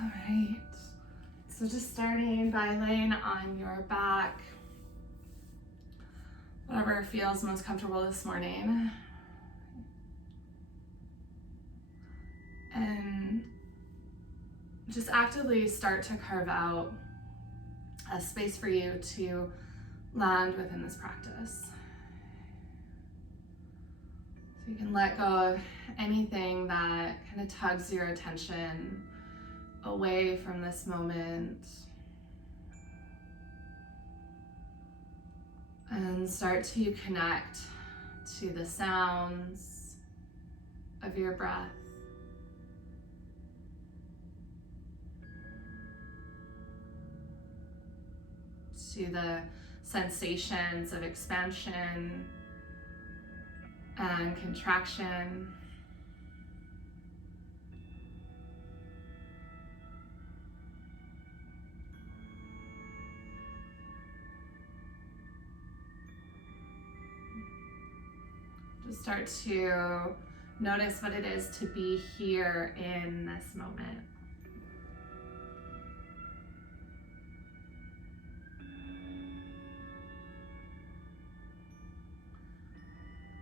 All right. So just starting by laying on your back, whatever feels most comfortable this morning. And just actively start to carve out a space for you to land within this practice. So you can let go of anything that kind of tugs your attention away from this moment and start to connect to the sounds of your breath. To the sensations of expansion and contraction. Just start to notice what it is to be here in this moment.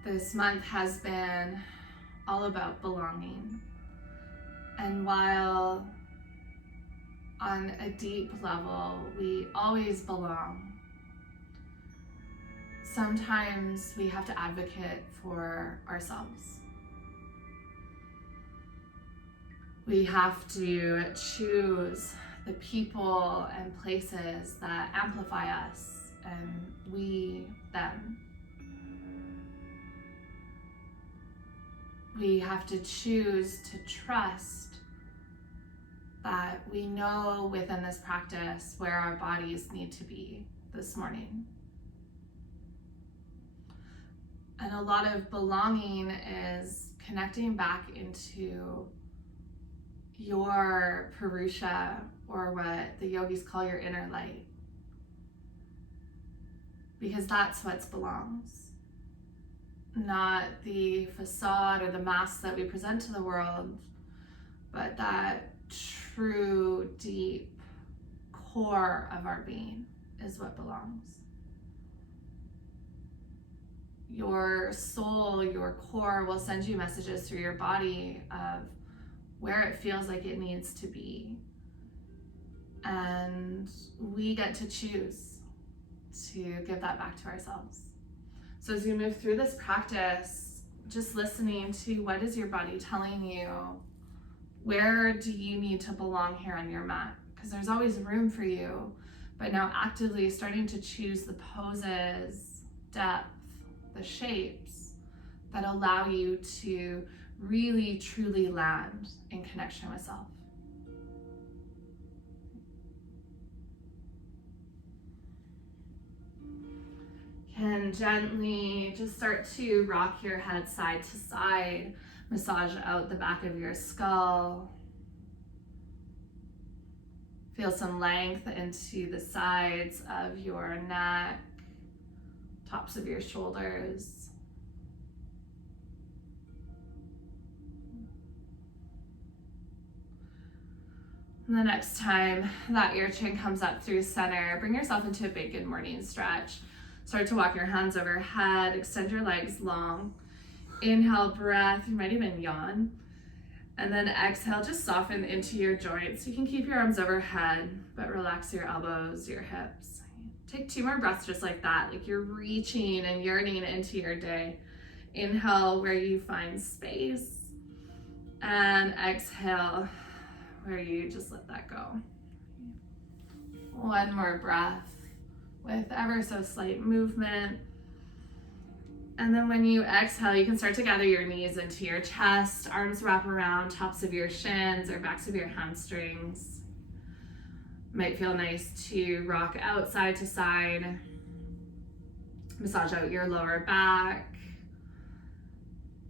This month has been all about belonging. And while on a deep level we always belong, sometimes we have to advocate for ourselves. We have to choose the people and places that amplify us and we them. We have to choose to trust that we know within this practice where our bodies need to be this morning. And a lot of belonging is connecting back into your Purusha, or what the yogis call your inner light. Because that's what belongs. Not the facade or the mask that we present to the world, but that true, deep core of our being is what belongs. Your soul, your core will send you messages through your body of where it feels like it needs to be. And we get to choose to give that back to ourselves. So as you move through this practice, just listening to what is your body telling you, where do you need to belong here on your mat? Because there's always room for you, but now actively starting to choose the poses, depth, the shapes that allow you to really truly land in connection with self. Can gently just start to rock your head side to side, massage out the back of your skull. Feel some length into the sides of your neck, tops of your shoulders. And the next time that your chin comes up through center, bring yourself into a big good morning stretch. Start to walk your hands overhead, extend your legs long. Inhale, breath, you might even yawn. And then exhale, just soften into your joints. You can keep your arms overhead, but relax your elbows, your hips. Take 2 more breaths just like that, like you're reaching and yearning into your day. Inhale where you find space, and exhale where you just let that go. 1 more breath with ever so slight movement. And then when you exhale, you can start to gather your knees into your chest, arms wrap around tops of your shins or backs of your hamstrings. Might feel nice to rock out side to side, massage out your lower back,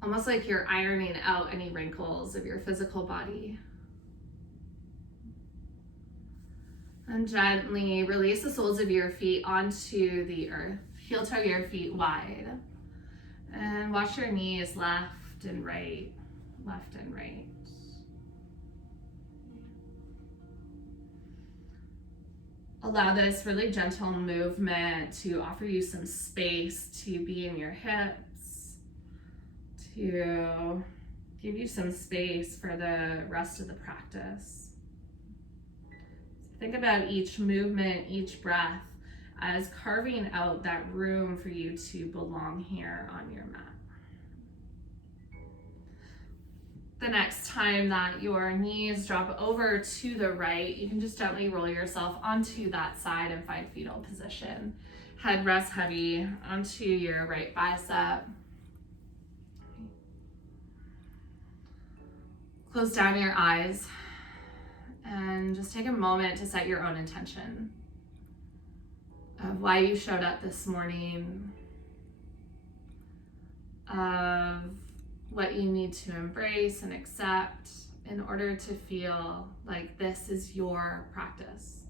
almost like you're ironing out any wrinkles of your physical body. And gently release the soles of your feet onto the earth. Heel toe your feet wide. And watch your knees left and right, left and right. Allow this really gentle movement to offer you some space to be in your hips, to give you some space for the rest of the practice. Think about each movement, each breath as carving out that room for you to belong here on your mat. The next time that your knees drop over to the right, you can just gently roll yourself onto that side and find fetal position. Head rests heavy onto your right bicep. Close down your eyes and just take a moment to set your own intention of why you showed up this morning, of what you need to embrace and accept in order to feel like this is your practice.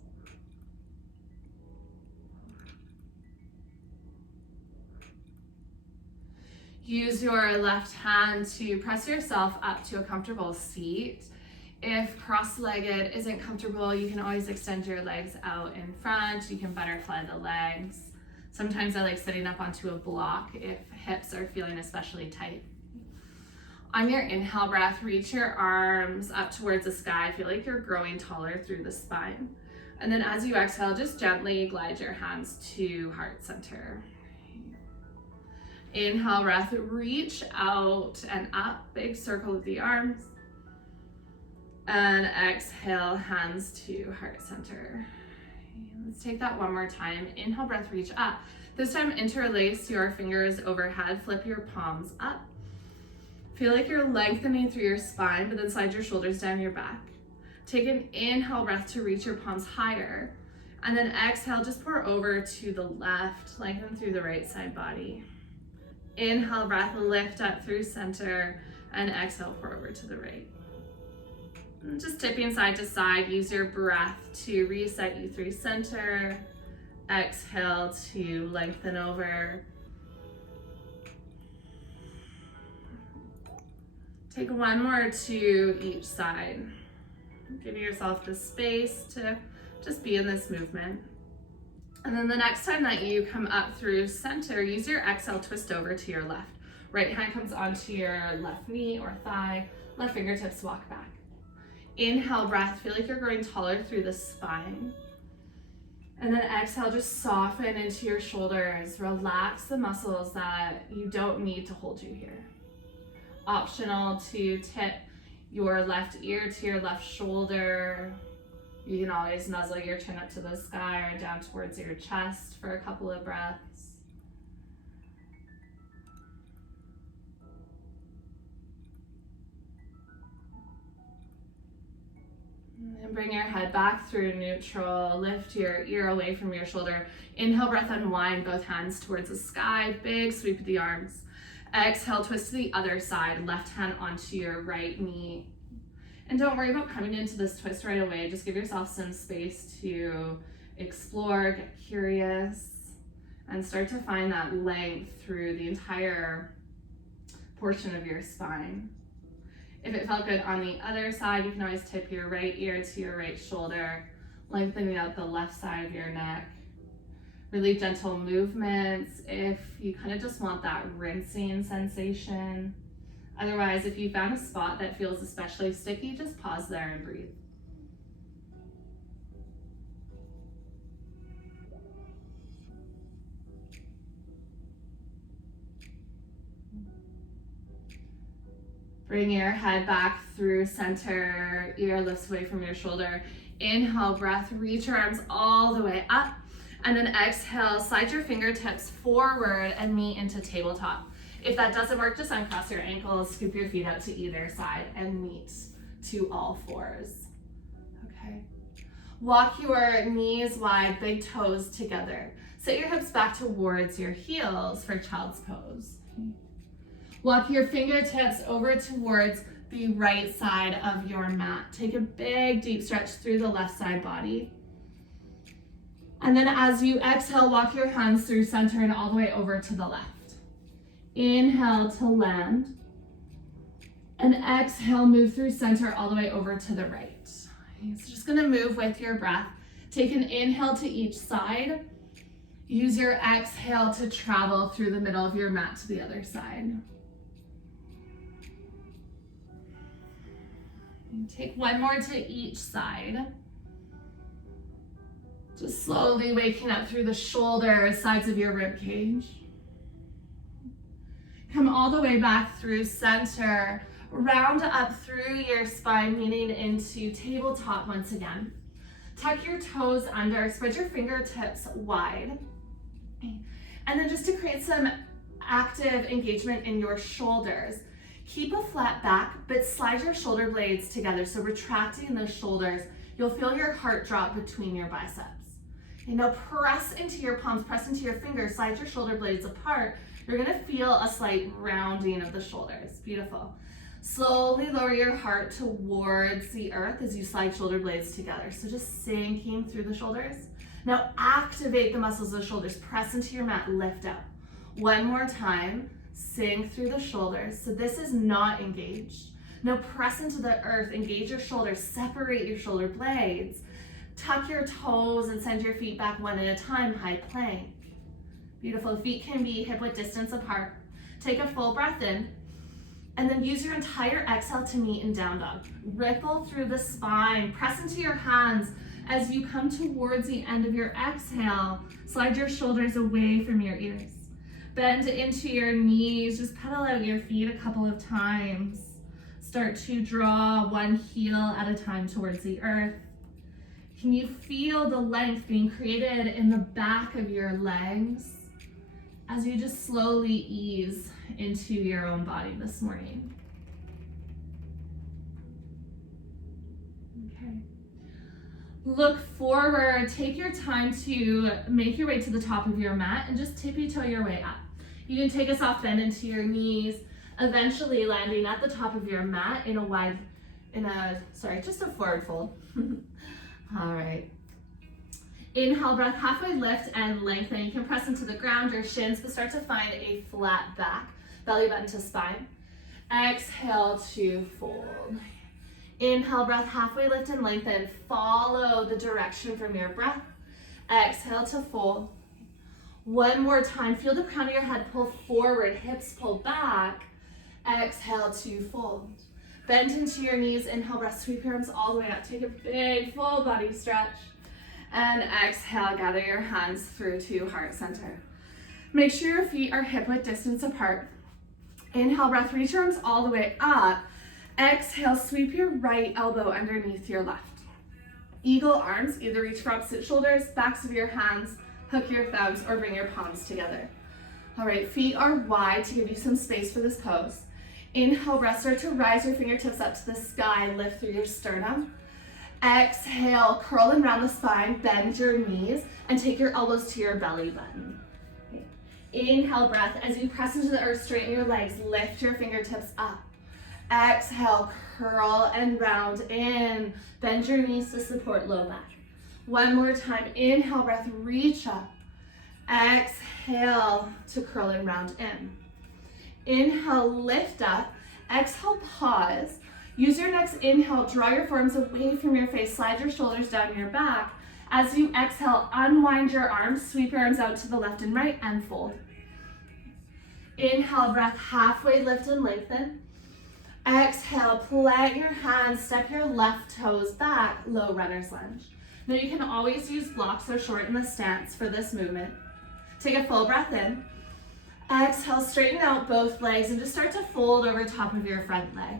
Use your left hand to press yourself up to a comfortable seat. If cross-legged isn't comfortable, you can always extend your legs out in front. You can butterfly the legs. Sometimes I like sitting up onto a block if hips are feeling especially tight. On your inhale breath, reach your arms up towards the sky. Feel like you're growing taller through the spine. And then as you exhale, just gently glide your hands to heart center. Inhale breath, reach out and up, big circle of the arms. And exhale, hands to heart center. Let's take that one more time. Inhale, breath, reach up. This time, interlace your fingers overhead, flip your palms up. Feel like you're lengthening through your spine, but then slide your shoulders down your back. Take an inhale breath to reach your palms higher. And then exhale, just pour over to the left, lengthen through the right side body. Inhale breath, lift up through center, and exhale, pour over to the right. Just tipping side to side, use your breath to reset you through center. Exhale to lengthen over. Take one more to each side. Give yourself the space to just be in this movement. And then the next time that you come up through center, use your exhale, twist over to your left. Right hand comes onto your left knee or thigh, left fingertips walk back. Inhale breath, feel like you're growing taller through the spine. And then exhale, just soften into your shoulders. Relax the muscles that you don't need to hold you here. Optional to tip your left ear to your left shoulder. You can always nuzzle your chin up to the sky or down towards your chest for a couple of breaths. And bring your head back through neutral. Lift your ear away from your shoulder. Inhale, breath, unwind both hands towards the sky. Big sweep of the arms. Exhale, twist to the other side. Left hand onto your right knee. And don't worry about coming into this twist right away. Just give yourself some space to explore, get curious, and start to find that length through the entire portion of your spine. If it felt good on the other side, you can always tip your right ear to your right shoulder, lengthening out the left side of your neck. Really gentle movements if you kind of just want that rinsing sensation. Otherwise, if you found a spot that feels especially sticky, just pause there and breathe. Bring your head back through center, ear lifts away from your shoulder. Inhale, breath, reach your arms all the way up. And then exhale, slide your fingertips forward and meet into tabletop. If that doesn't work, just uncross your ankles, scoop your feet out to either side and meet to all fours. Okay. Walk your knees wide, big toes together. Sit your hips back towards your heels for child's pose. Walk your fingertips over towards the right side of your mat. Take a big deep stretch through the left side body. And then as you exhale, walk your hands through center and all the way over to the left. Inhale to land. And exhale, move through center all the way over to the right. So just gonna move with your breath. Take an inhale to each side. Use your exhale to travel through the middle of your mat to the other side. And take one more to each side. Just slowly waking up through the shoulders, sides of your rib cage. Come all the way back through center. Round up through your spine, leaning into tabletop once again. Tuck your toes under, spread your fingertips wide. And then just to create some active engagement in your shoulders, keep a flat back, but slide your shoulder blades together. So retracting the shoulders, you'll feel your heart drop between your biceps. And now press into your palms, press into your fingers, slide your shoulder blades apart. You're gonna feel a slight rounding of the shoulders. Beautiful. Slowly lower your heart towards the earth as you slide shoulder blades together. So just sinking through the shoulders. Now activate the muscles of the shoulders. Press into your mat, lift up. One more time, sink through the shoulders. So this is not engaged. Now press into the earth, engage your shoulders, separate your shoulder blades. Tuck your toes and send your feet back one at a time, high plank. Beautiful, feet can be hip-width distance apart. Take a full breath in, and then use your entire exhale to meet in down dog. Ripple through the spine, press into your hands. As you come towards the end of your exhale, slide your shoulders away from your ears. Bend into your knees, just pedal out your feet a couple of times. Start to draw one heel at a time towards the earth. Can you feel the length being created in the back of your legs as you just slowly ease into your own body this morning? Okay. Look forward, take your time to make your way to the top of your mat and just tippy toe your way up. You can take a soft bend into your knees, eventually landing at the top of your mat just a forward fold. All right. Inhale, breath, halfway lift and lengthen. You can press into the ground or shins, but start to find a flat back, belly button to spine. Exhale to fold. Inhale, breath, halfway lift and lengthen. Follow the direction from your breath. Exhale to fold. One more time, feel the crown of your head pull forward, hips pull back. Exhale to fold. Bend into your knees, inhale, breath, sweep your arms all the way up. Take a big full body stretch. And exhale, gather your hands through to heart center. Make sure your feet are hip-width distance apart. Inhale, breath, reach your arms all the way up. Exhale, sweep your right elbow underneath your left. Eagle arms, either reach for opposite shoulders, backs of your hands, hook your thumbs, or bring your palms together. All right, feet are wide to give you some space for this pose. Inhale, breath, start to rise your fingertips up to the sky, lift through your sternum. Exhale, curl and round the spine, bend your knees, and take your elbows to your belly button. Okay. Inhale, breath, as you press into the earth, straighten your legs, lift your fingertips up. Exhale, curl and round in, bend your knees to support low back. One more time, inhale, breath, reach up. Exhale to curl and round in. Inhale, lift up. Exhale, pause. Use your next inhale, draw your forearms away from your face, slide your shoulders down your back. As you exhale, unwind your arms, sweep your arms out to the left and right, and fold. Inhale, breath, halfway lift and lengthen. Exhale, plant your hands, step your left toes back, low runner's lunge. Now you can always use blocks or shorten the stance for this movement. Take a full breath in. Exhale, straighten out both legs and just start to fold over top of your front leg.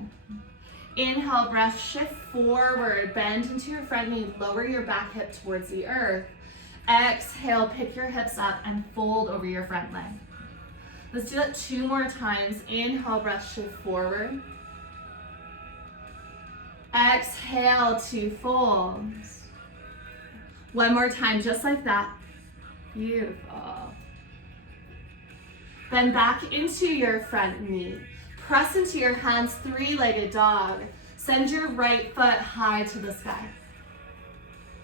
Inhale, breath, shift forward, bend into your front knee, lower your back hip towards the earth. Exhale, pick your hips up and fold over your front leg. Let's do that 2 more times. Inhale, breath, shift forward. Exhale to fold. One more time, just like that. Beautiful. Then back into your front knee. Press into your hands, 3-legged dog. Send your right foot high to the sky.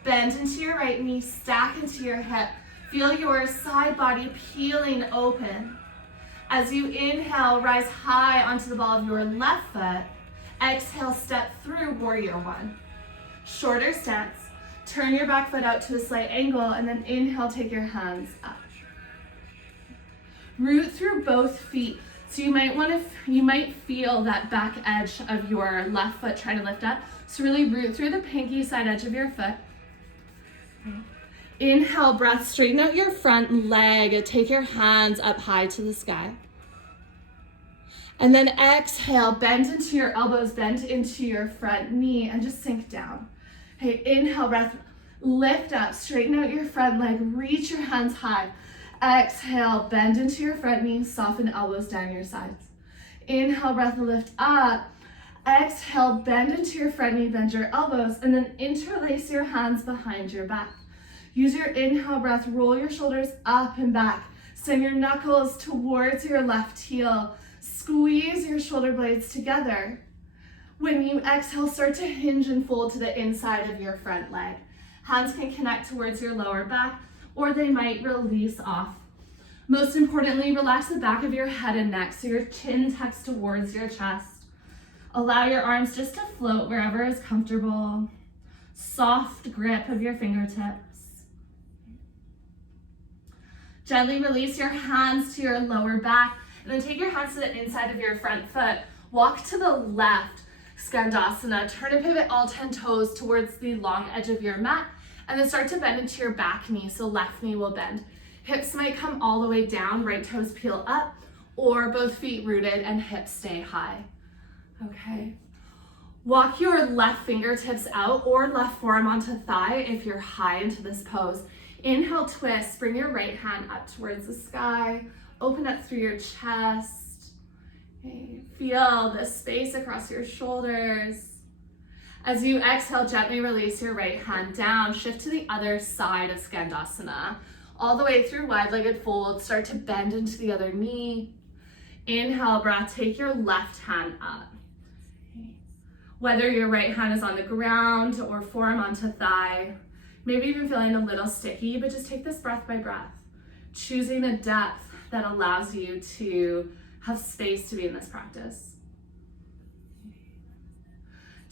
Bend into your right knee, stack into your hip. Feel your side body peeling open. As you inhale, rise high onto the ball of your left foot. Exhale, step through warrior one. Shorter stance. Turn your back foot out to a slight angle, and then inhale, take your hands up. Root through both feet. So you might feel that back edge of your left foot trying to lift up. So really root through the pinky side edge of your foot. Inhale, breath, straighten out your front leg. Take your hands up high to the sky. And then exhale, bend into your elbows, bend into your front knee, and just sink down. Okay, inhale, breath, lift up, straighten out your front leg, reach your hands high. Exhale, bend into your front knee, soften elbows down your sides. Inhale, breath, lift up. Exhale, bend into your front knee, bend your elbows, and then interlace your hands behind your back. Use your inhale breath, roll your shoulders up and back. Send your knuckles towards your left heel. Squeeze your shoulder blades together. When you exhale, start to hinge and fold to the inside of your front leg. Hands can connect towards your lower back, or they might release off. Most importantly, relax the back of your head and neck so your chin tucks towards your chest. Allow your arms just to float wherever is comfortable. Soft grip of your fingertips. Gently release your hands to your lower back, and then take your hands to the inside of your front foot. Walk to the left, Skandasana. Turn and pivot all 10 toes towards the long edge of your mat, and then start to bend into your back knee, so left knee will bend. Hips might come all the way down, right toes peel up, or both feet rooted and hips stay high. Okay. Walk your left fingertips out or left forearm onto thigh if you're high into this pose. Inhale, twist, bring your right hand up towards the sky. Open up through your chest. Okay. Feel the space across your shoulders. As you exhale, gently release your right hand down. Shift to the other side of Skandasana. All the way through wide-legged fold. Start to bend into the other knee. Inhale, breath. Take your left hand up. Okay. Whether your right hand is on the ground or forearm onto thigh, maybe even feeling a little sticky, but just take this breath by breath. Choosing a depth that allows you to have space to be in this practice.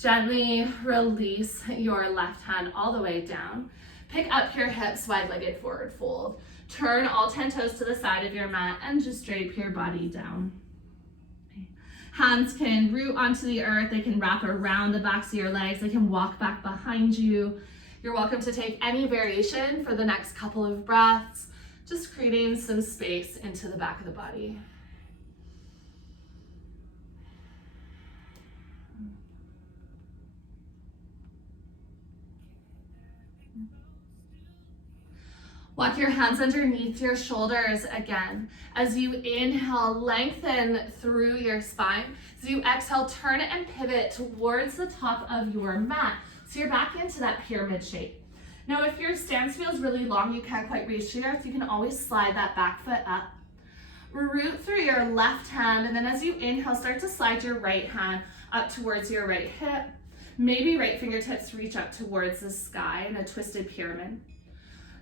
Gently release your left hand all the way down. Pick up your hips, wide-legged forward fold. Turn all 10 toes to the side of your mat and just drape your body down. Hands can root onto the earth. They can wrap around the backs of your legs. They can walk back behind you. You're welcome to take any variation for the next couple of breaths, just creating some space into the back of the body. Walk your hands underneath your shoulders again. As you inhale, lengthen through your spine. As you exhale, turn it and pivot towards the top of your mat. So you're back into that pyramid shape. Now, if your stance feels really long, you can't quite reach to the earth, you can always slide that back foot up. Root through your left hand, and then as you inhale, start to slide your right hand up towards your right hip. Maybe right fingertips reach up towards the sky in a twisted pyramid.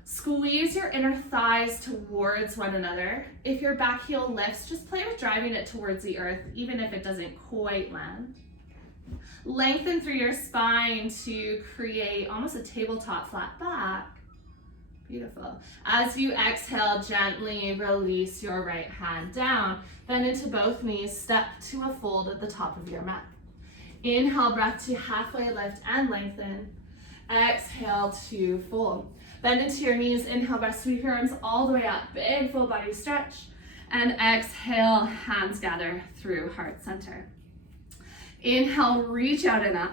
Squeeze your inner thighs towards one another. If your back heel lifts, just play with driving it towards the earth, even if it doesn't quite land. Lengthen through your spine to create almost a tabletop flat back. Beautiful. As you exhale, gently release your right hand down. Bend into both knees, step to a fold at the top of your mat. Inhale, breath to halfway lift and lengthen. Exhale to fold. Bend into your knees, inhale, breath, sweep your arms all the way up, big full body stretch. And exhale, hands gather through heart center. Inhale, reach out and up.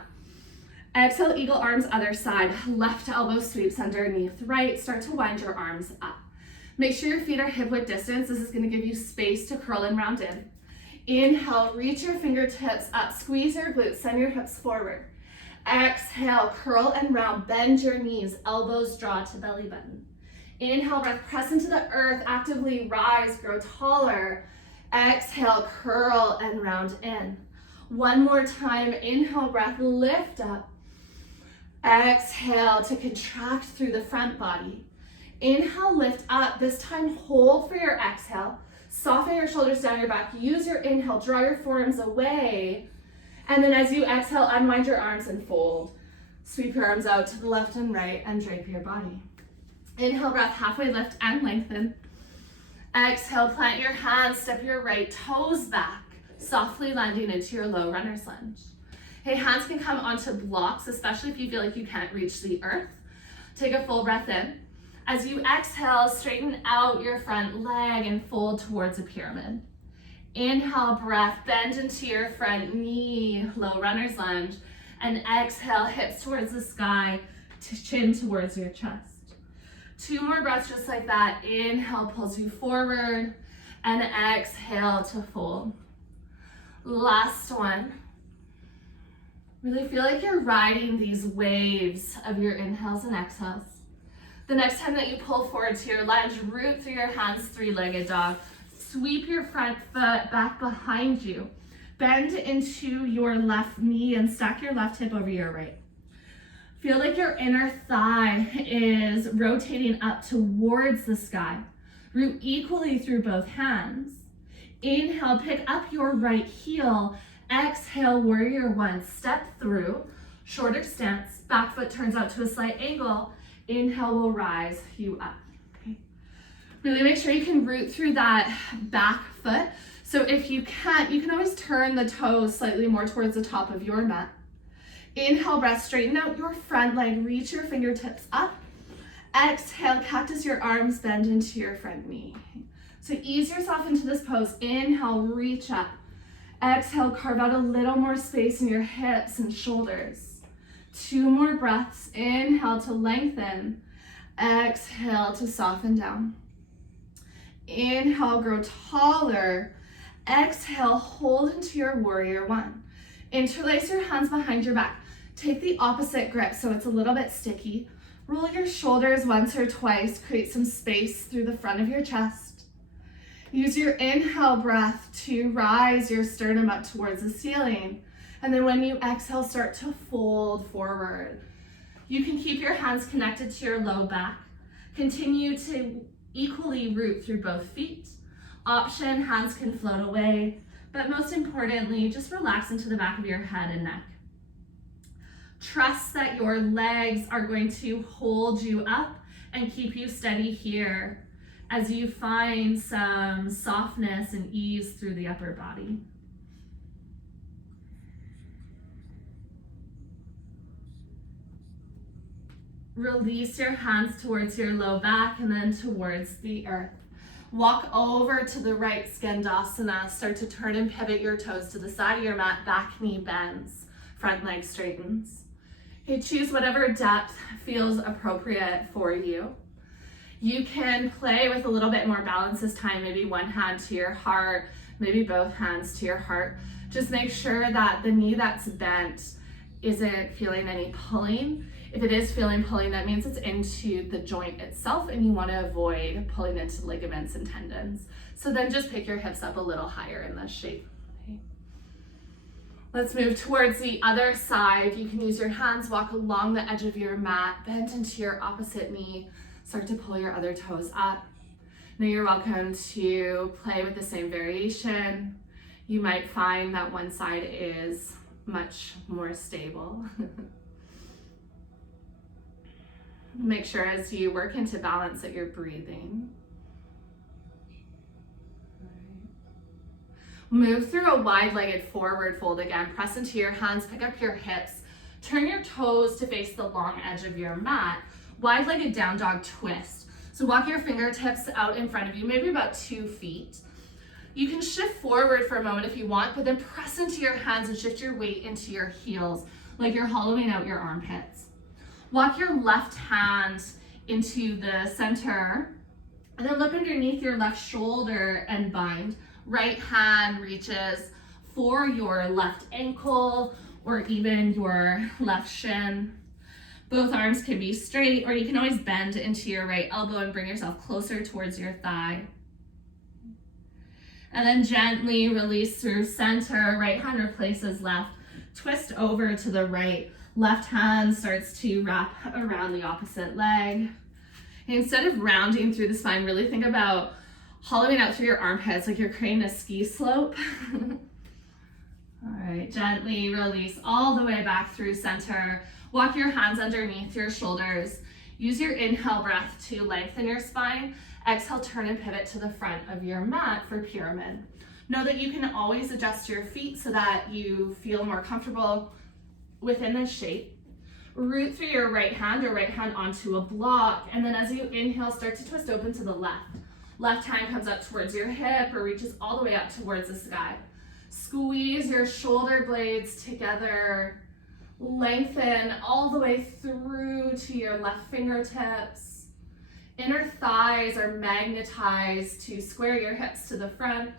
Exhale, eagle arms other side. Left elbow sweeps underneath right. Start to wind your arms up. Make sure your feet are hip width distance. This is going to give you space to curl and round in. Inhale, reach your fingertips up. Squeeze your glutes, send your hips forward. Exhale, curl and round, bend your knees, elbows draw to belly button. Inhale, breath, press into the earth, actively rise, grow taller. Exhale, curl and round in. One more time, inhale, breath, lift up. Exhale to contract through the front body. Inhale, lift up. This time, hold for your exhale. Soften your shoulders down your back. Use your inhale, draw your forearms away. And then as you exhale, unwind your arms and fold. Sweep your arms out to the left and right and drape your body. Inhale, breath, halfway lift and lengthen. Exhale, plant your hands, step your right toes back, softly landing into your low runner's lunge. Okay, hands can come onto blocks, especially if you feel like you can't reach the earth. Take a full breath in. As you exhale, straighten out your front leg and fold towards a pyramid. Inhale, breath, bend into your front knee, low runner's lunge, and exhale, hips towards the sky, chin towards your chest. 2 more breaths just like that. Inhale pulls you forward, and exhale to fold. Last one. Really feel like you're riding these waves of your inhales and exhales. The next time that you pull forward to your lunge, root through your hands, 3-legged dog. Sweep your front foot back behind you. Bend into your left knee and stack your left hip over your right. Feel like your inner thigh is rotating up towards the sky. Root equally through both hands. Inhale, pick up your right heel. Exhale, warrior 1. Step through, shorter stance. Back foot turns out to a slight angle. Inhale will rise you up. Okay. Really make sure you can root through that back foot. So if you can't, you can always turn the toes slightly more towards the top of your mat. Inhale, breath, straighten out your front leg, reach your fingertips up. Exhale, cactus your arms, bend into your front knee. So ease yourself into this pose. Inhale, reach up. Exhale, carve out a little more space in your hips and shoulders. 2 more breaths. Inhale to lengthen. Exhale to soften down. Inhale, grow taller. Exhale, hold into your warrior 1. Interlace your hands behind your back. Take the opposite grip so it's a little bit sticky. Roll your shoulders once or twice. Create some space through the front of your chest. Use your inhale breath to rise your sternum up towards the ceiling. And then when you exhale, start to fold forward. You can keep your hands connected to your low back. Continue to equally root through both feet. Option, hands can float away. But most importantly, just relax into the back of your head and neck. Trust that your legs are going to hold you up and keep you steady here as you find some softness and ease through the upper body. Release your hands towards your low back and then towards the earth. Walk over to the right Skandasana. Start to turn and pivot your toes to the side of your mat. Back knee bends, front leg straightens. Okay, choose whatever depth feels appropriate for you. You can play with a little bit more balance this time, maybe one hand to your heart, maybe both hands to your heart. Just make sure that the knee that's bent isn't feeling any pulling. If it is feeling pulling, that means it's into the joint itself and you want to avoid pulling into ligaments and tendons. So then just pick your hips up a little higher in this shape. Okay. Let's move towards the other side. You can use your hands, walk along the edge of your mat, bend into your opposite knee, start to pull your other toes up. Now you're welcome to play with the same variation. You might find that one side is much more stable. Make sure as you work into balance that you're breathing. Move through a wide-legged forward fold again. Press into your hands, pick up your hips. Turn your toes to face the long edge of your mat. Wide-legged down dog twist. So walk your fingertips out in front of you, maybe about 2 feet. You can shift forward for a moment if you want, but then press into your hands and shift your weight into your heels, like you're hollowing out your armpits. Walk your left hand into the center, and then look underneath your left shoulder and bind. Right hand reaches for your left ankle or even your left shin. Both arms can be straight, or you can always bend into your right elbow and bring yourself closer towards your thigh. And then gently release through center. Right hand replaces left. Twist over to the right. Left hand starts to wrap around the opposite leg. Instead of rounding through the spine, really think about hollowing out through your armpits like you're creating a ski slope. All right, gently release all the way back through center. Walk your hands underneath your shoulders. Use your inhale breath to lengthen your spine. Exhale, turn and pivot to the front of your mat for pyramid. Know that you can always adjust your feet so that you feel more comfortable within this shape. Root through your right hand or right hand onto a block, and then as you inhale, start to twist open to the left. Left hand comes up towards your hip or reaches all the way up towards the sky. Squeeze your shoulder blades together. Lengthen all the way through to your left fingertips. Inner thighs are magnetized to square your hips to the front.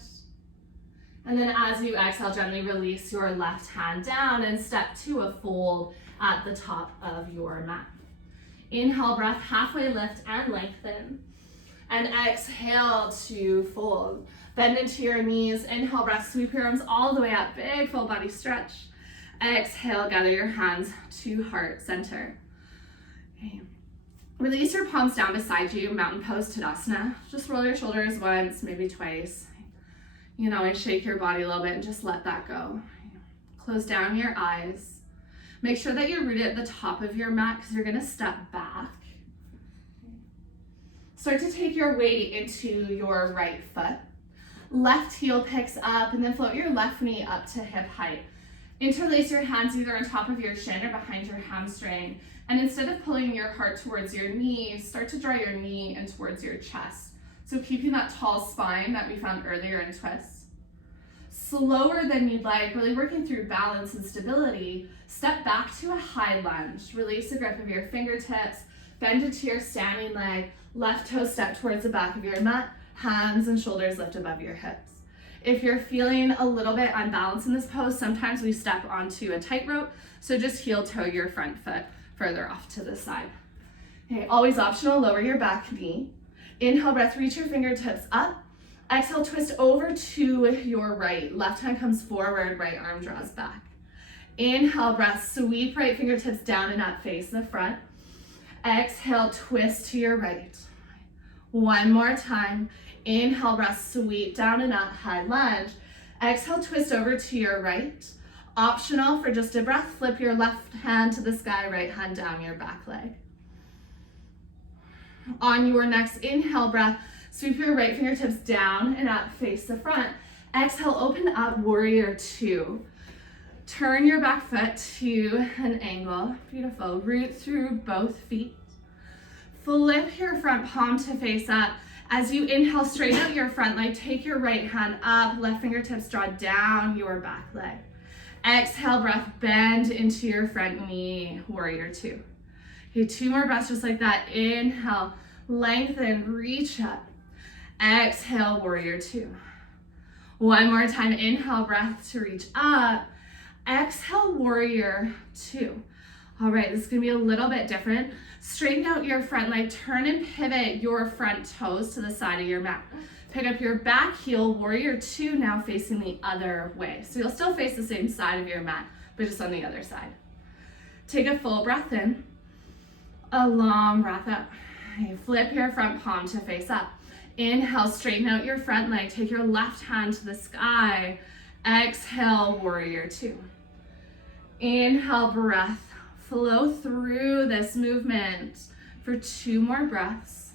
And then as you exhale, gently release your left hand down and step to a fold at the top of your mat. Inhale, breath, halfway lift and lengthen. And exhale to fold. Bend into your knees. Inhale, breath, sweep your arms all the way up. Big full body stretch. Exhale, gather your hands to heart center. Okay. Release your palms down beside you, mountain pose Tadasana. Just roll your shoulders once, maybe twice. You can always shake your body a little bit and just let that go. Close down your eyes. Make sure that you're rooted at the top of your mat because you're gonna step back. Start to take your weight into your right foot. Left heel picks up and then float your left knee up to hip height. Interlace your hands either on top of your shin or behind your hamstring. And instead of pulling your heart towards your knees, start to draw your knee in towards your chest. So keeping that tall spine that we found earlier in twists. Slower than you'd like, really working through balance and stability. Step back to a high lunge. Release the grip of your fingertips. Bend into your standing leg. Left toe step towards the back of your mat. Hands and shoulders lift above your hips. If you're feeling a little bit unbalanced in this pose, sometimes we step onto a tightrope. So just heel toe your front foot further off to the side. Okay, always optional, lower your back knee. Inhale, breath, reach your fingertips up. Exhale, twist over to your right. Left hand comes forward, right arm draws back. Inhale, breath, sweep right fingertips down and up, face the front. Exhale, twist to your right. One more time. Inhale, breath, sweep down and up, high lunge. Exhale, twist over to your right. Optional for just a breath, flip your left hand to the sky, right hand down your back leg. On your next inhale breath, sweep your right fingertips down and up, face the front. Exhale, open up, warrior two. Turn your back foot to an angle. Beautiful. Root through both feet. Flip your front palm to face up. As you inhale, straighten out your front leg. Take your right hand up. Left fingertips draw down your back leg. Exhale, breath, bend into your front knee. Warrior two. Okay, two more breaths just like that. Inhale, lengthen, reach up. Exhale, warrior two. One more time. Inhale, breath to reach up. Exhale, warrior two. All right, this is gonna be a little bit different. Straighten out your front leg, turn and pivot your front toes to the side of your mat. Pick up your back heel, warrior two, now facing the other way. So you'll still face the same side of your mat, but just on the other side. Take a full breath in, a long breath out. Okay, flip your front palm to face up. Inhale, straighten out your front leg, take your left hand to the sky. Exhale, warrior two. Inhale, breath. Flow through this movement for two more breaths.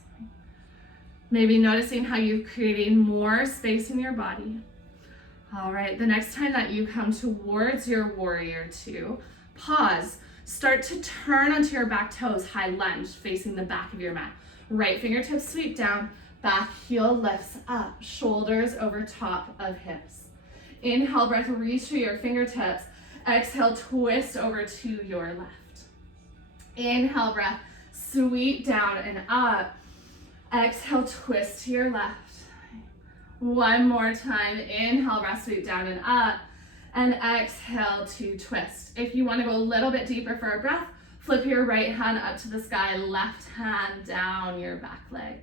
Maybe noticing how you're creating more space in your body. All right, the next time that you come towards your warrior two, pause. Start to turn onto your back toes, high lunge, facing the back of your mat. Right fingertips sweep down, back heel lifts up, shoulders over top of hips. Inhale, breath, reach through your fingertips. Exhale, twist over to your left. Inhale, breath, sweep down and up. Exhale, twist to your left. One more time. Inhale, breath, sweep down and up. And exhale to twist. If you want to go a little bit deeper for a breath, flip your right hand up to the sky, left hand down your back leg.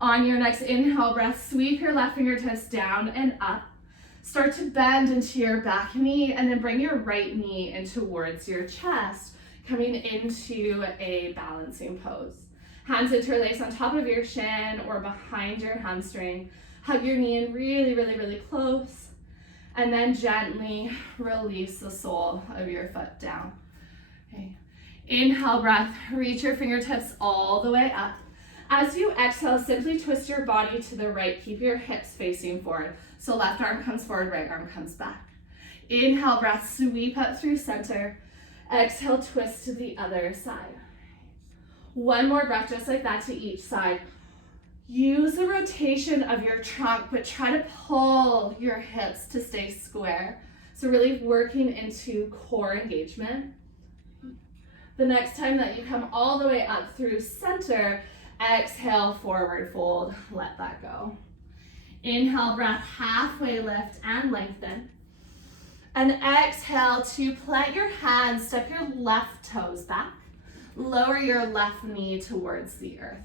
On your next inhale breath, sweep your left fingertips down and up. Start to bend into your back knee and then bring your right knee in towards your chest, coming into a balancing pose. Hands interlace on top of your shin or behind your hamstring. Hug your knee in really, really, really close. And then gently release the sole of your foot down. Okay. Inhale, breath, reach your fingertips all the way up. As you exhale, simply twist your body to the right. Keep your hips facing forward. So left arm comes forward, right arm comes back. Inhale, breath, sweep up through center. Exhale, twist to the other side. One more breath, just like that to each side. Use the rotation of your trunk, but try to pull your hips to stay square. So really working into core engagement. The next time that you come all the way up through center, exhale, forward fold, let that go. Inhale, breath, halfway lift and lengthen. And exhale to plant your hands, step your left toes back. Lower your left knee towards the earth.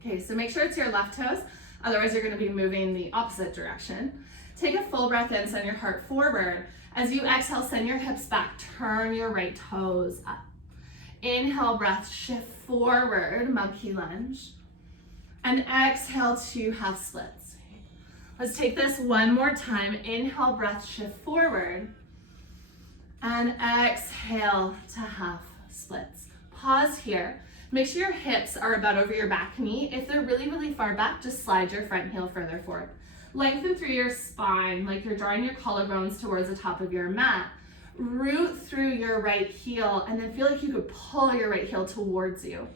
Okay, so make sure it's your left toes, otherwise you're gonna be moving the opposite direction. Take a full breath in, send your heart forward. As you exhale, send your hips back, turn your right toes up. Inhale, breath, shift forward, monkey lunge. And exhale to half splits. Let's take this one more time. Inhale, breath, shift forward. And exhale to half splits. Pause here. Make sure your hips are about over your back knee. If they're really, really far back, just slide your front heel further forward. Lengthen through your spine, like you're drawing your collarbones towards the top of your mat. Root through your right heel, and then feel like you could pull your right heel towards you.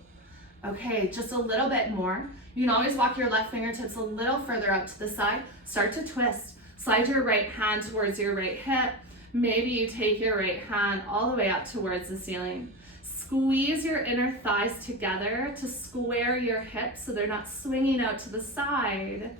Okay, just a little bit more. You can always walk your left fingertips a little further out to the side. Start to twist. Slide your right hand towards your right hip. Maybe you take your right hand all the way up towards the ceiling. Squeeze your inner thighs together to square your hips so they're not swinging out to the side.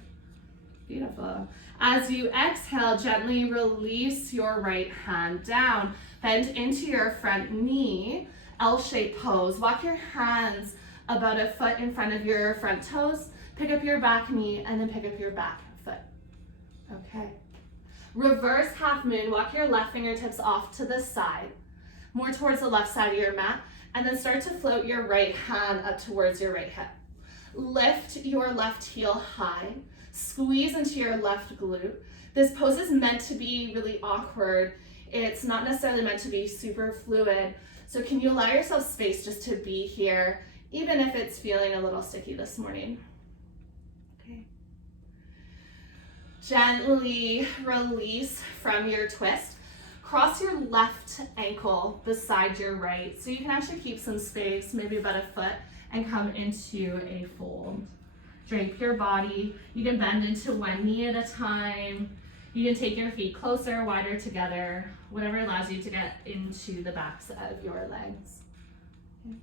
Beautiful. As you exhale, gently release your right hand down. Bend into your front knee, L-shaped pose. Walk your hands about a foot in front of your front toes. Pick up your back knee and then pick up your back foot. Okay. Reverse half moon. Walk your left fingertips off to the side, more towards the left side of your mat, and then start to float your right hand up towards your right hip. Lift your left heel high. Squeeze into your left glute. This pose is meant to be really awkward. It's not necessarily meant to be super fluid. So can you allow yourself space just to be here, even if it's feeling a little sticky this morning? Okay. Gently release from your twist. Cross your left ankle beside your right, so you can actually keep some space, maybe about a foot, and come into a fold. Drape your body. You can bend into one knee at a time. You can take your feet closer, wider together, whatever allows you to get into the backs of your legs. Okay.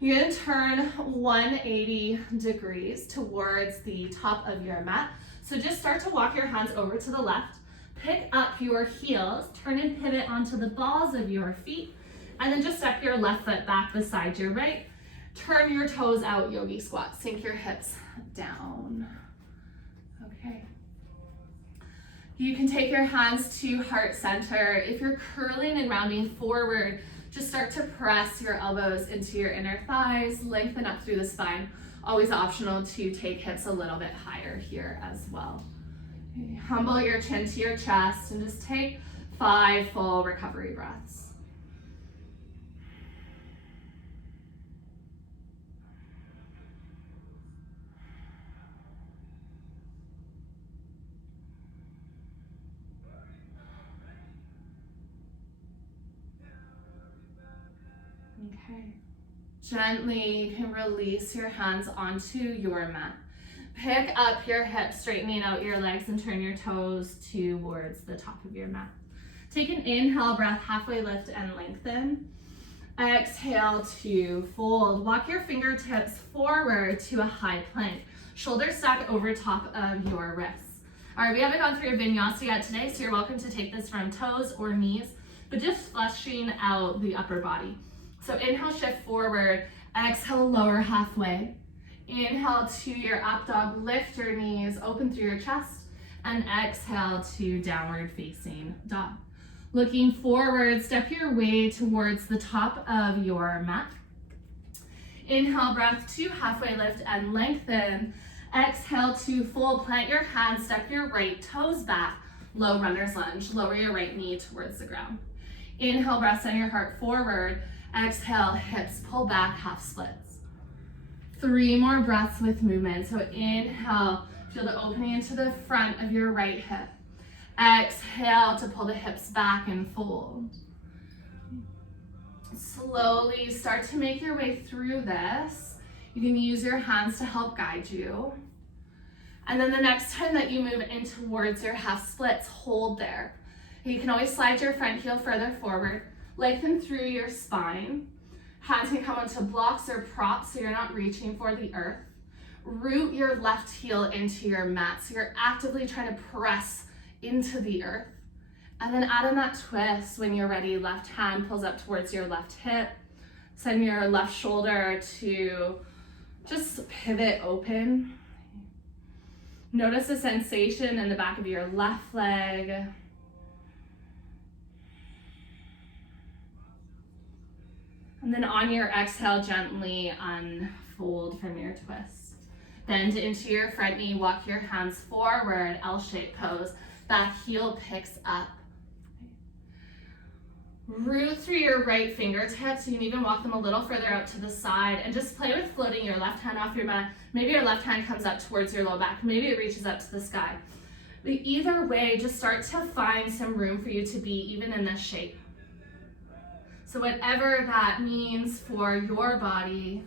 You're gonna turn 180 degrees towards the top of your mat. So just start to walk your hands over to the left. Pick up your heels, turn and pivot onto the balls of your feet, and then just step your left foot back beside your right. Turn your toes out, yogi squat. Sink your hips down. Okay. You can take your hands to heart center. If you're curling and rounding forward, just start to press your elbows into your inner thighs, lengthen up through the spine. Always optional to take hips a little bit higher here as well. Okay. Humble your chin to your chest and just take 5 full recovery breaths. Okay. Gently release your hands onto your mat. Pick up your hips, straightening out your legs and turn your toes towards the top of your mat. Take an inhale breath, halfway lift and lengthen. Exhale to fold. Walk your fingertips forward to a high plank. Shoulders stack over top of your wrists. All right, we haven't gone through a vinyasa yet today, so you're welcome to take this from toes or knees, but just fleshing out the upper body. So inhale, shift forward. Exhale, lower halfway. Inhale to your up dog, lift your knees, open through your chest, and exhale to downward facing dog. Looking forward, step your way towards the top of your mat. Inhale, breath to halfway lift and lengthen. Exhale to fold, plant your hands, step your right toes back, low runner's lunge, lower your right knee towards the ground. Inhale, breath, send your heart forward. Exhale, hips pull back, half splits. 3 more breaths with movement. So inhale, feel the opening into the front of your right hip. Exhale to pull the hips back and fold. Slowly start to make your way through this. You can use your hands to help guide you. And then the next time that you move in towards your half splits, hold there. You can always slide your front heel further forward, lengthen through your spine. Hands can come onto blocks or props so you're not reaching for the earth. Root your left heel into your mat so you're actively trying to press into the earth. And then add in that twist when you're ready. Left hand pulls up towards your left hip. Send your left shoulder to just pivot open. Notice the sensation in the back of your left leg. And then on your exhale, gently unfold from your twist. Bend into your front knee, walk your hands forward, L-shaped pose. Back heel picks up. Root through your right fingertips. You can even walk them a little further out to the side and just play with floating your left hand off your mat. Maybe your left hand comes up towards your low back. Maybe it reaches up to the sky. But either way, just start to find some room for you to be even in this shape. So whatever that means for your body.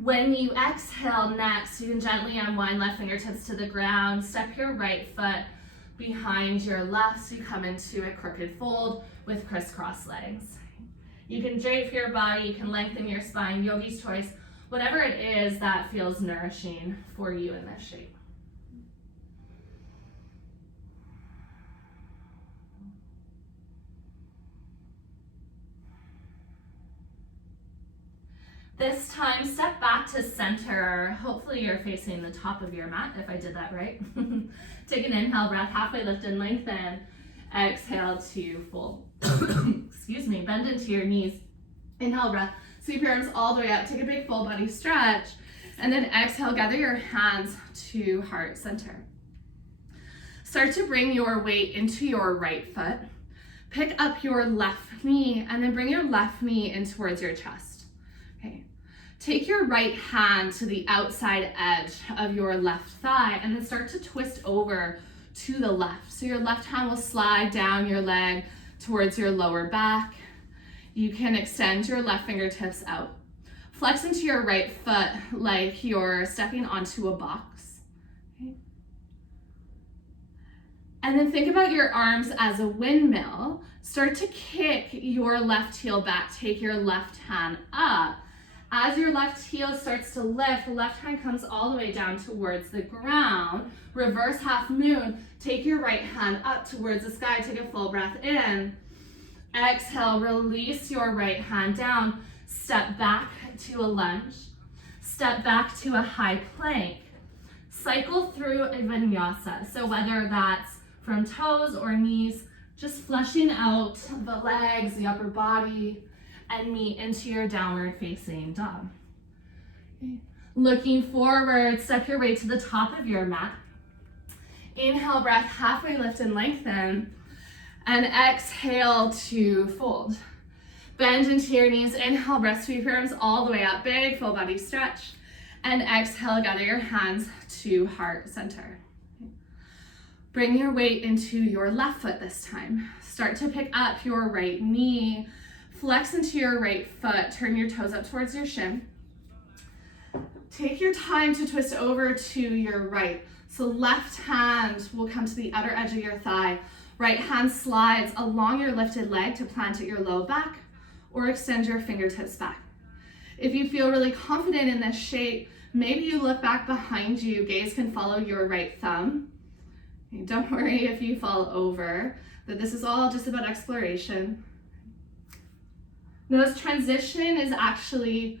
When you exhale next, you can gently unwind left fingertips to the ground. Step your right foot behind your left so you come into a crooked fold with crisscross legs. You can drape your body, you can lengthen your spine, yogi's choice, whatever it is that feels nourishing for you in this shape. This time, step back to center. Hopefully you're facing the top of your mat, if I did that right. Take an inhale, breath, halfway lift and lengthen. Exhale to fold. Excuse me, bend into your knees. Inhale, breath, sweep your arms all the way up. Take a big full body stretch. And then exhale, gather your hands to heart center. Start to bring your weight into your right foot. Pick up your left knee and then bring your left knee in towards your chest. Okay. Take your right hand to the outside edge of your left thigh and then start to twist over to the left. So your left hand will slide down your leg towards your lower back. You can extend your left fingertips out. Flex into your right foot like you're stepping onto a box. Okay. And then think about your arms as a windmill. Start to kick your left heel back. Take your left hand up. As your left heel starts to lift, the left hand comes all the way down towards the ground. Reverse half moon. Take your right hand up towards the sky. Take a full breath in. Exhale, release your right hand down. Step back to a lunge. Step back to a high plank. Cycle through a vinyasa. So whether that's from toes or knees, just fleshing out the legs, the upper body, and meet into your downward facing dog. Okay. Looking forward, step your way to the top of your mat. Inhale, breath, halfway lift and lengthen. And exhale to fold. Bend into your knees. Inhale, breath, sweep your arms all the way up. Big full body stretch. And exhale, gather your hands to heart center. Okay. Bring your weight into your left foot this time. Start to pick up your right knee. Flex into your right foot, turn your toes up towards your shin. Take your time to twist over to your right. So left hand will come to the outer edge of your thigh. Right hand slides along your lifted leg to plant at your low back or extend your fingertips back. If you feel really confident in this shape, maybe you look back behind you, gaze can follow your right thumb. Don't worry if you fall over, but this is all just about exploration. Now this transition is actually,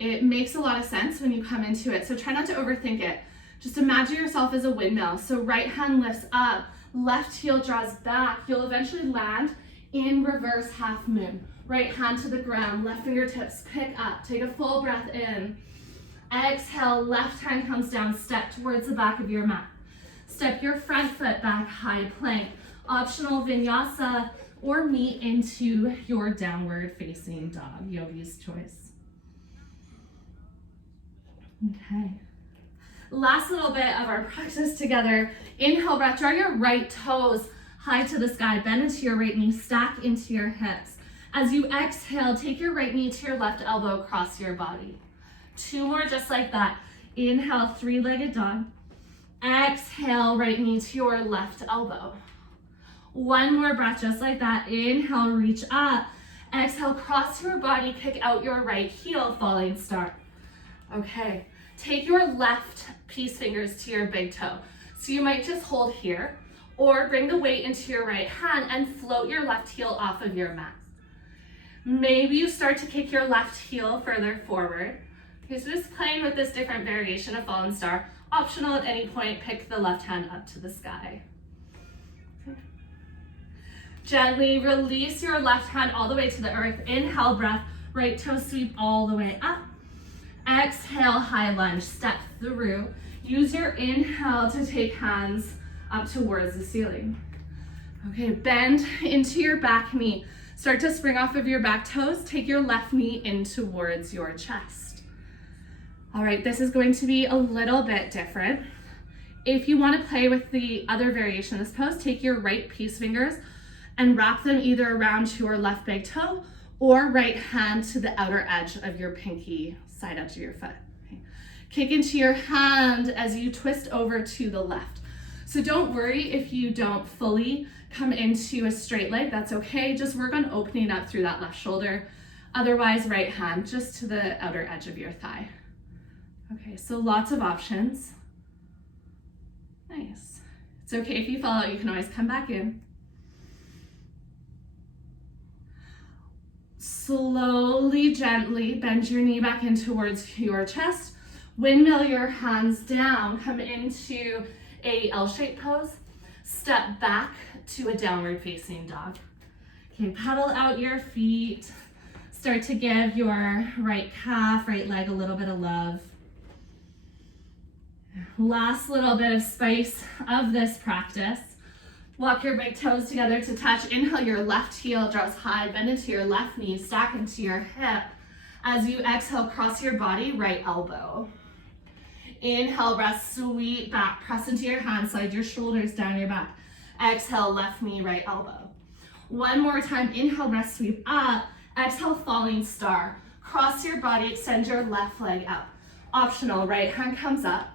it makes a lot of sense when you come into it. So try not to overthink it. Just imagine yourself as a windmill. So right hand lifts up, left heel draws back. You'll eventually land in reverse half moon. Right hand to the ground, left fingertips pick up. Take a full breath in. Exhale, left hand comes down, step towards the back of your mat. Step your front foot back, high plank. Optional vinyasa or meet into your downward facing dog, yogi's choice. Okay. Last little bit of our practice together. Inhale, breath, draw your right toes high to the sky, bend into your right knee, stack into your hips. As you exhale, take your right knee to your left elbow across your body. 2 more just like that. Inhale, 3-legged dog. Exhale, right knee to your left elbow. 1 more breath just like that. Inhale, reach up. Exhale, cross your body, kick out your right heel, falling star. Okay, take your left peace fingers to your big toe. So you might just hold here, or bring the weight into your right hand and float your left heel off of your mat. Maybe you start to kick your left heel further forward. Okay, so just playing with this different variation of fallen star. Optional at any point, pick the left hand up to the sky. Okay. Gently release your left hand all the way to the earth. Inhale, breath, right toe sweep all the way up. Exhale, high lunge, step through. Use your inhale to take hands up towards the ceiling. Okay, bend into your back knee. Start to spring off of your back toes. Take your left knee in towards your chest. All right, this is going to be a little bit different. If you want to play with the other variation of this pose, take your right peace fingers and wrap them either around your left big toe or right hand to the outer edge of your pinky side edge of your foot. Okay. Kick into your hand as you twist over to the left. So don't worry if you don't fully come into a straight leg, that's okay. Just work on opening up through that left shoulder. Otherwise, right hand just to the outer edge of your thigh. Okay, so lots of options. Nice. It's okay if you fall out, you can always come back in. Slowly, gently bend your knee back in towards your chest. Windmill your hands down, come into a L-shaped pose. Step back to a downward facing dog. Okay, pedal out your feet. Start to give your right calf, right leg a little bit of love. Last little bit of space of this practice. Walk your big toes together to touch. Inhale, your left heel draws high, bend into your left knee, stack into your hip. As you exhale, cross your body, right elbow. Inhale, breath, sweep back, press into your hands, slide your shoulders down your back. Exhale, left knee, right elbow. 1 more time, inhale, breath, sweep up. Exhale, falling star. Cross your body, extend your left leg up. Optional, right hand comes up,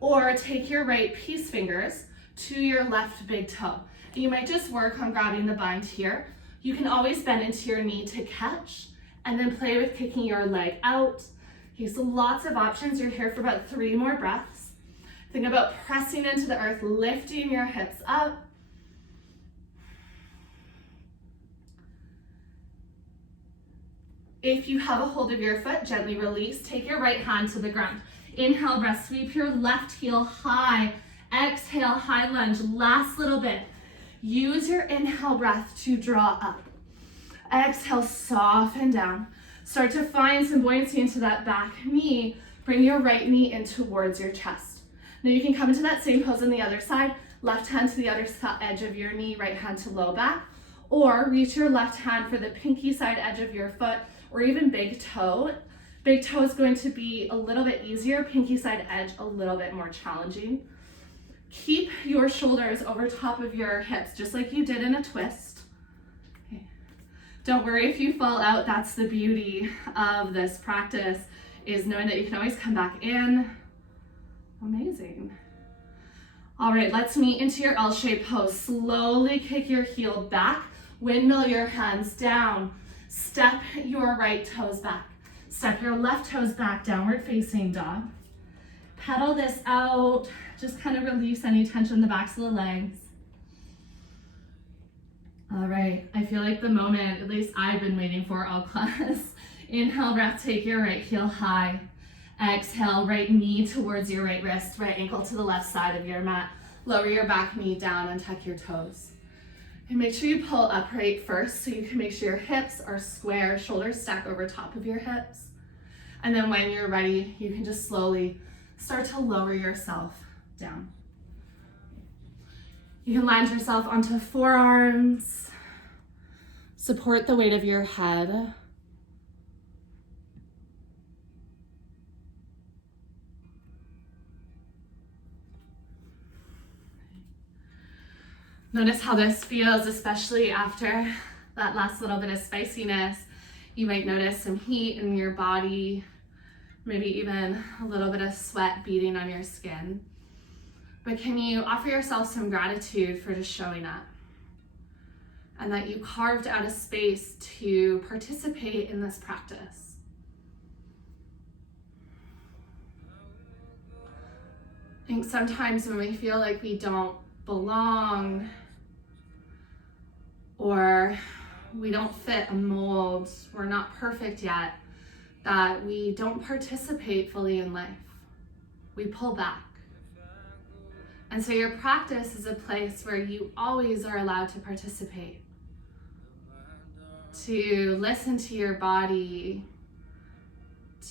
or take your right peace fingers to your left big toe. You might just work on grabbing the bind here. You can always bend into your knee to catch, and then play with kicking your leg out. Okay, so lots of options. You're here for about 3 more breaths. Think about pressing into the earth, lifting your hips up. If you have a hold of your foot, gently release. Take your right hand to the ground. Inhale, breath, sweep your left heel high. Exhale, high lunge. Last little bit. Use your inhale breath to draw up. Exhale, soften down. Start to find some buoyancy into that back knee. Bring your right knee in towards your chest. Now you can come into that same pose on the other side. Left hand to the other edge of your knee, right hand to low back. Or reach your left hand for the pinky side edge of your foot, or even big toe. Big toe is going to be a little bit easier, pinky side edge a little bit more challenging. Keep your shoulders over top of your hips, just like you did in a twist. Okay. Don't worry if you fall out, that's the beauty of this practice, is knowing that you can always come back in. Amazing. All right, let's meet into your L-shaped pose. Slowly kick your heel back, windmill your hands down, step your right toes back. Step your left toes back, downward facing dog. Pedal this out, just kind of release any tension in the backs of the legs. All right, I feel like the moment, at least I've been waiting for all class. Inhale, breath, take your right heel high. Exhale, right knee towards your right wrist, right ankle to the left side of your mat. Lower your back knee down and tuck your toes. And make sure you pull upright first so you can make sure your hips are square, shoulders stack over top of your hips. And then when you're ready, you can just slowly start to lower yourself down. You can land yourself onto forearms. Support the weight of your head. Notice how this feels, especially after that last little bit of spiciness. You might notice some heat in your body, maybe even a little bit of sweat beading on your skin. But can you offer yourself some gratitude for just showing up? And that you carved out a space to participate in this practice. I think sometimes when we feel like we don't belong or we don't fit a mold, we're not perfect yet, that we don't participate fully in life. We pull back. And so your practice is a place where you always are allowed to participate, to listen to your body,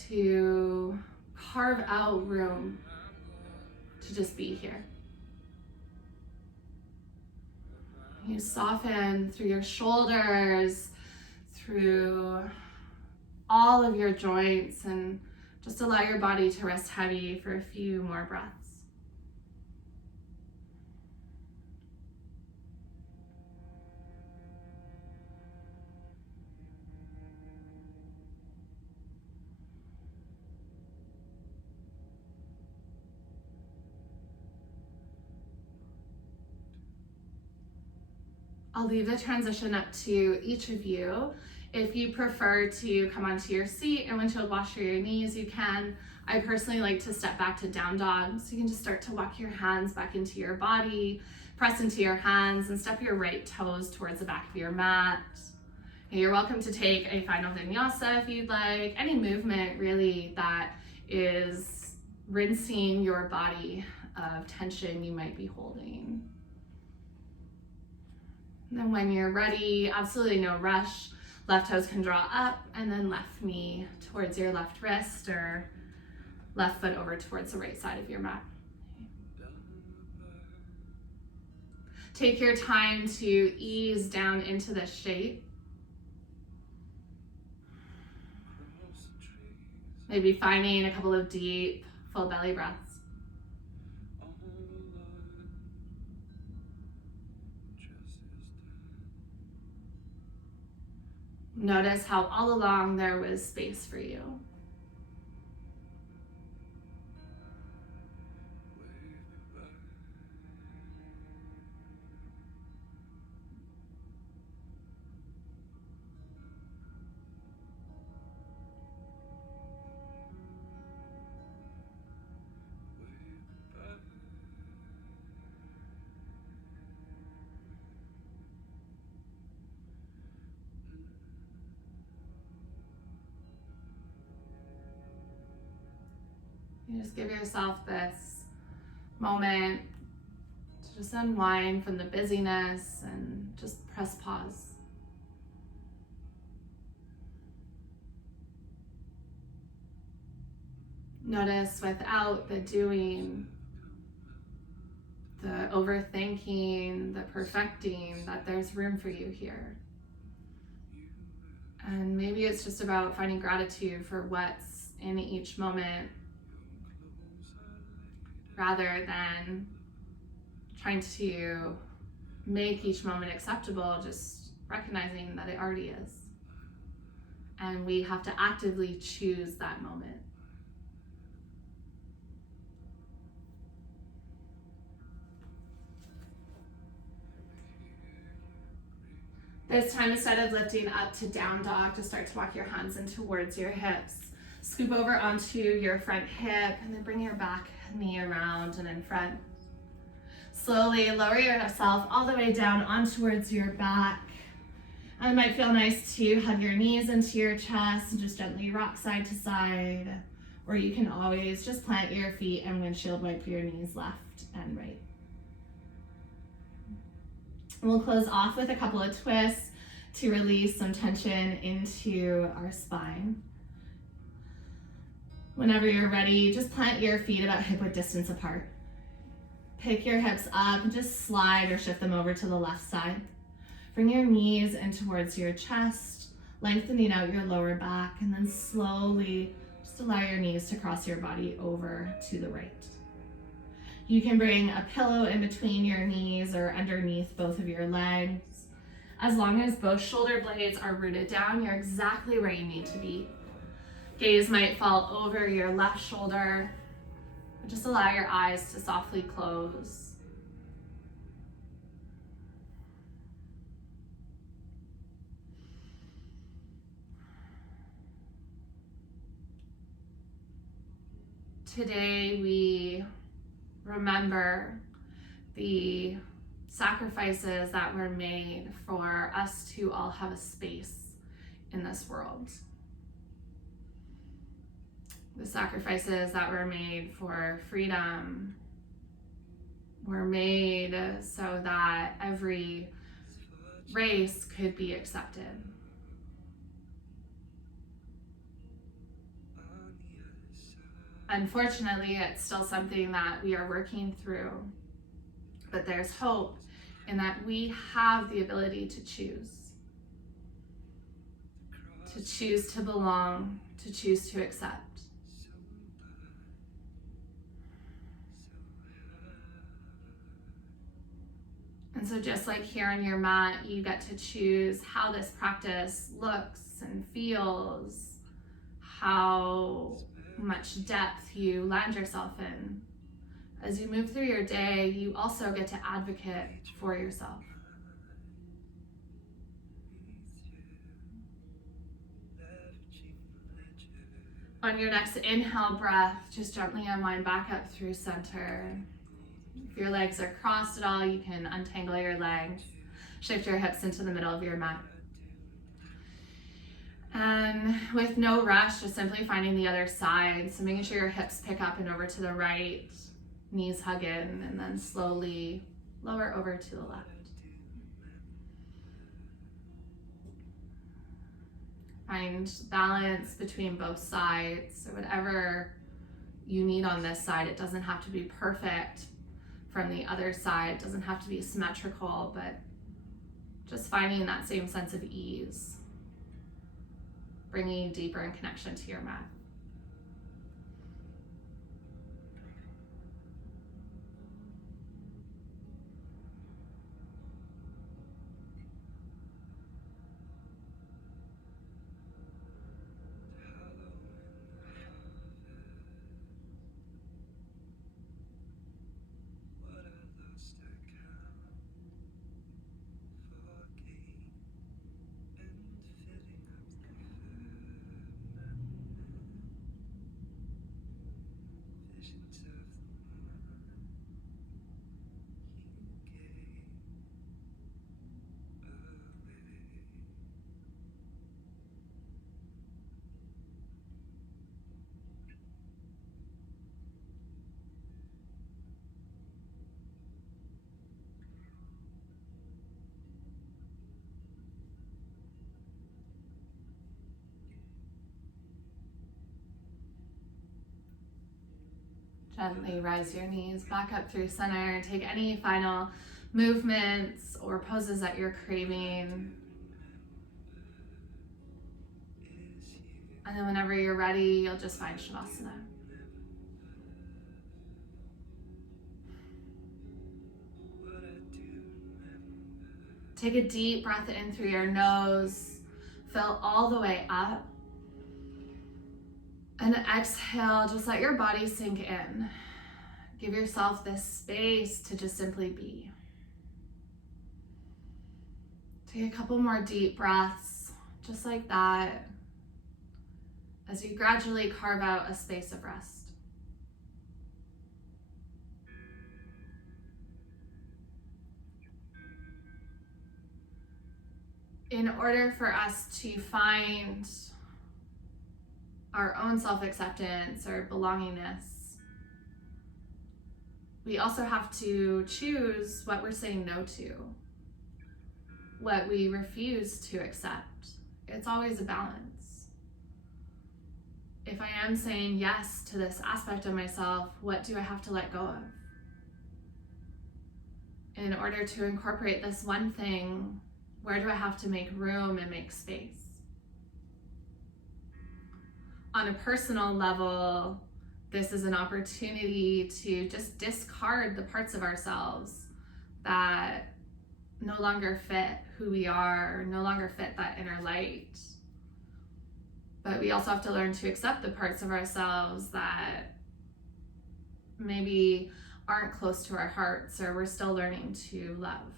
to carve out room to just be here. You soften through your shoulders, through all of your joints, and just allow your body to rest heavy for a few more breaths. I'll leave the transition up to each of you. If you prefer to come onto your seat and windshield washer your knees, you can. I personally like to step back to down dog, so you can just start to walk your hands back into your body, press into your hands, and step your right toes towards the back of your mat. You're welcome to take a final vinyasa if you'd like. Any movement really that is rinsing your body of tension you might be holding. And then when you're ready, absolutely no rush. Left toes can draw up, and then left knee towards your left wrist or left foot over towards the right side of your mat. Take your time to ease down into this shape. Maybe finding a couple of deep, full belly breaths. Notice how all along there was space for you. You just give yourself this moment to just unwind from the busyness and just press pause. Notice without the doing, the overthinking, the perfecting, that there's room for you here. And maybe it's just about finding gratitude for what's in each moment, rather than trying to make each moment acceptable, just recognizing that it already is. And we have to actively choose that moment. This time, instead of lifting up to down dog, just start to walk your hands in towards your hips. Scoop over onto your front hip and then bring your back knee around and in front. Slowly lower yourself all the way down on towards your back. And it might feel nice to hug your knees into your chest and just gently rock side to side. Or you can always just plant your feet and windshield wipe your knees left and right. We'll close off with a couple of twists to release some tension into our spine. Whenever you're ready, just plant your feet about hip-width distance apart. Pick your hips up and just slide or shift them over to the left side. Bring your knees in towards your chest, lengthening out your lower back, and then slowly just allow your knees to cross your body over to the right. You can bring a pillow in between your knees or underneath both of your legs. As long as both shoulder blades are rooted down, you're exactly where you need to be. Gaze might fall over your left shoulder. Just allow your eyes to softly close. Today we remember the sacrifices that were made for us to all have a space in this world. The sacrifices that were made for freedom were made so that every race could be accepted. Unfortunately, it's still something that we are working through, but there's hope in that we have the ability to choose to belong, to choose to accept. And so just like here on your mat, you get to choose how this practice looks and feels, how much depth you land yourself in. As you move through your day, you also get to advocate for yourself. On your next inhale breath, just gently unwind back up through center. If your legs are crossed at all, you can untangle your legs. Shift your hips into the middle of your mat. And with no rush, just simply finding the other side. So making sure your hips pick up and over to the right, knees hug in, and then slowly lower over to the left. Find balance between both sides. So whatever you need on this side, it doesn't have to be perfect from the other side. It doesn't have to be symmetrical, but just finding that same sense of ease. Bringing deeper in connection to your mat. Gently rise your knees back up through center. Take any final movements or poses that you're craving. And then whenever you're ready, you'll just find Shavasana. Take a deep breath in through your nose. Fill all the way up. And exhale, just let your body sink in. Give yourself this space to just simply be. Take a couple more deep breaths, just like that, as you gradually carve out a space of rest. In order for us to find our own self-acceptance or belongingness, we also have to choose what we're saying no to. what we refuse to accept. It's always a balance. If I am saying yes to this aspect of myself, what do I have to let go of? In order to incorporate this one thing, where do I have to make room and make space? On a personal level, this is an opportunity to just discard the parts of ourselves that no longer fit who we are, no longer fit that inner light. But we also have to learn to accept the parts of ourselves that maybe aren't close to our hearts or we're still learning to love.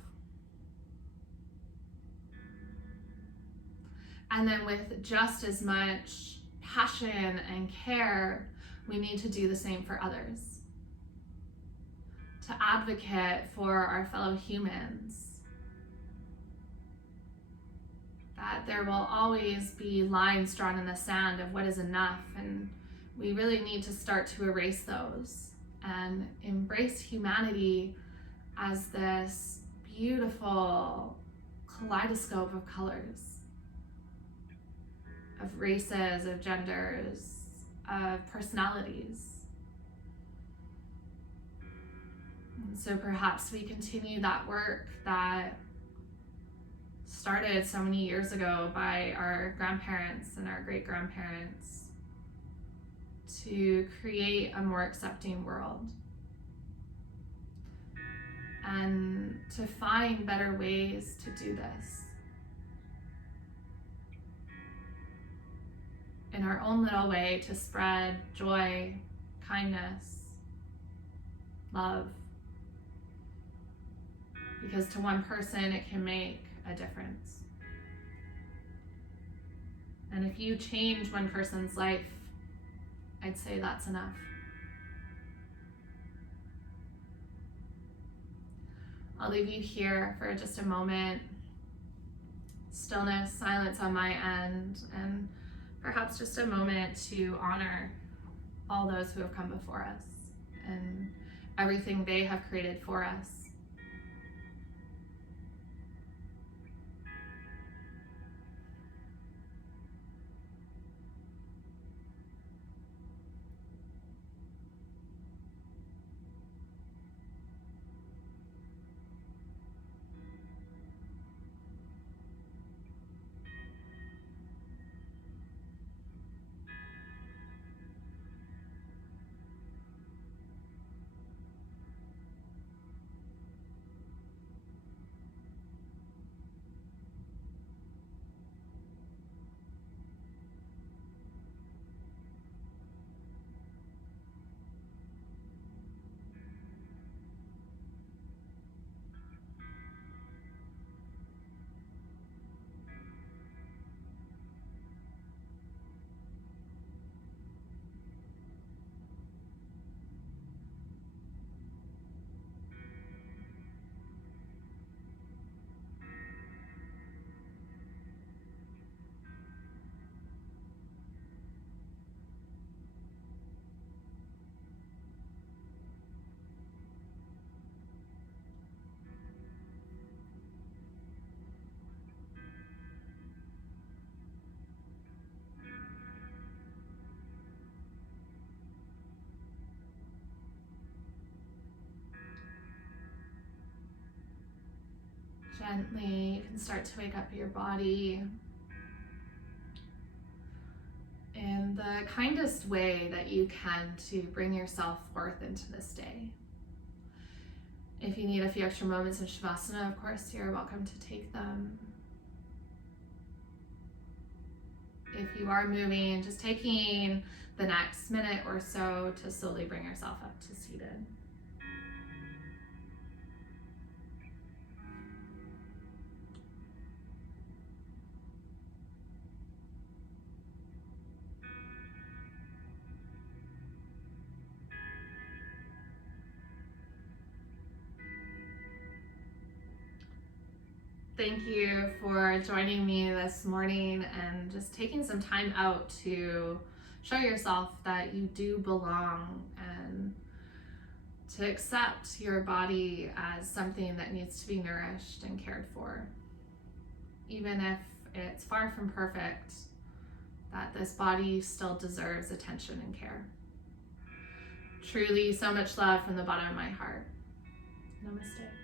And then with just as much passion and care, we need to do the same for others. To advocate for our fellow humans. That there will always be lines drawn in the sand of what is enough, and we really need to start to erase those and embrace humanity as this beautiful kaleidoscope of colors, of races, of genders, of personalities. And so perhaps we continue that work that started so many years ago by our grandparents and our great-grandparents to create a more accepting world and to find better ways to do this in our own little way, to spread joy, kindness, love, because to one person it can make a difference. And if you change one person's life, I'd say that's enough. I'll leave you here for just a moment. Stillness, silence on my end, and perhaps just a moment to honor all those who have come before us and everything they have created for us. Gently, you can start to wake up your body in the kindest way that you can to bring yourself forth into this day. If you need a few extra moments in Shavasana, of course, you're welcome to take them. If you are moving, just taking the next minute or so to slowly bring yourself up to seated. Thank you for joining me this morning and just taking some time out to show yourself that you do belong and to accept your body as something that needs to be nourished and cared for. even if it's far from perfect, that this body still deserves attention and care. Truly, so much love from the bottom of my heart. Namaste.